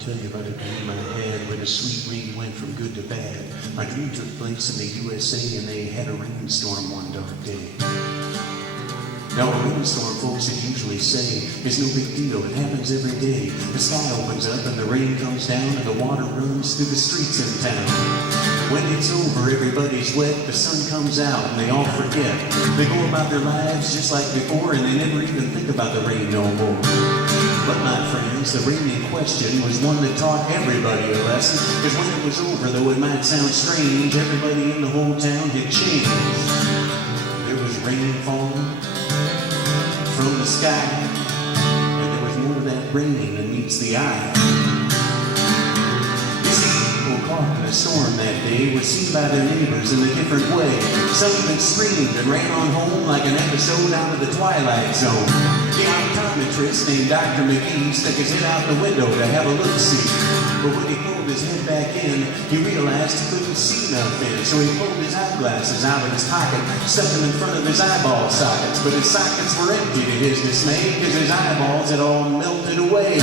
tell you about a dream I had when a sweet rain went from good to bad. My dream took place in the USA and they had a rainstorm one dark day. Now a rainstorm, folks, they usually say, is no big deal, it happens every day. The sky opens up and the rain comes down and the water runs through the streets in town. When it's over, everybody's wet, the sun comes out and they all forget. They go about their lives just like before and they never even think about the rain no more. But my friends, the rain in question was one that taught everybody a lesson. Because when it was over, though it might sound strange, everybody in the whole town had changed. There was rain falling from the sky, and there was more of that rain than meets the eye. You see, people caught in a storm that day were seen by their neighbors in a different way. Some even screamed and ran on home like an episode out of the Twilight Zone. The optometrist named Dr. McGee stuck his head out the window to have a look-see. But when he pulled his head back in, he realized he couldn't see nothing. So he pulled his eyeglasses out of his pocket, stuck them in front of his eyeball sockets. But his sockets were empty to his dismay, because his eyeballs had all melted away.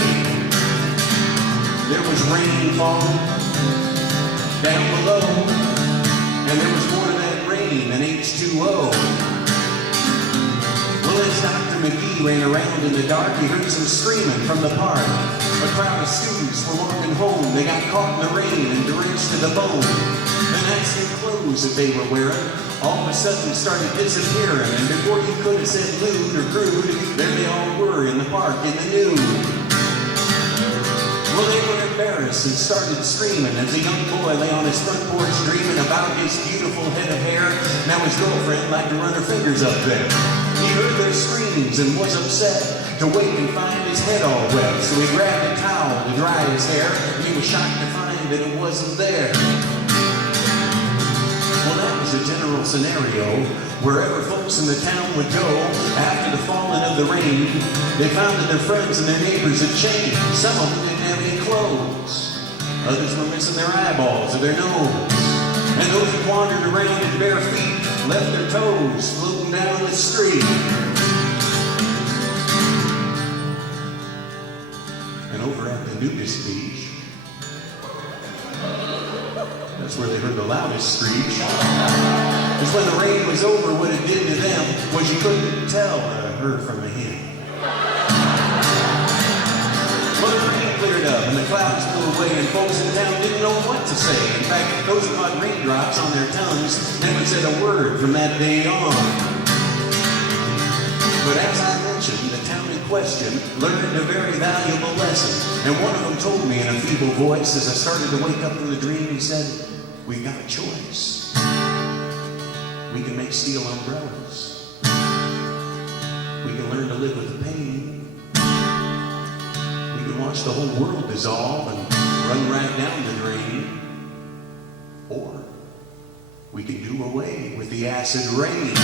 There was rain falling down below, and there was more of that rain than H2O. Well, as Dr. McGee ran around in the dark, he heard some screaming from the park. A crowd of students were walking home. They got caught in the rain and drenched to the bone. The nice new clothes that they were wearing all of a sudden started disappearing, and before you could have said lewd or crude, there they all were in the park in the nude. Well, they were embarrassed and started screaming as a young boy lay on his front porch dreaming about his beautiful head of hair. Now his girlfriend liked to run her fingers up there. He heard their screams and was upset to wake and find his head all wet. So he grabbed a towel to dry his hair, and he was shocked to find that it wasn't there. Well, that was a general scenario. Wherever folks in the town would go after the falling of the rain, they found that their friends and their neighbors had changed. Some of them didn't have any clothes. Others were missing their eyeballs or their nose. And those who wandered around in bare feet left their toes floating down the street. And over at the nudist beach, that's where they heard the loudest screech. Because when the rain was over, what it did to them was you couldn't tell her from a hen. Well, the rain cleared up and the clouds blew away and folks in town didn't know what to say. In fact, those who caught raindrops on their tongues never said a word from that day on. But as I mentioned, the town in question learned a very valuable lesson. And one of them told me in a feeble voice as I started to wake up from the dream, he said, "We've got a choice. We can make steel umbrellas. We can learn to live with the pain. We can watch the whole world dissolve and run right down the drain. Or we can do away with the acid rain."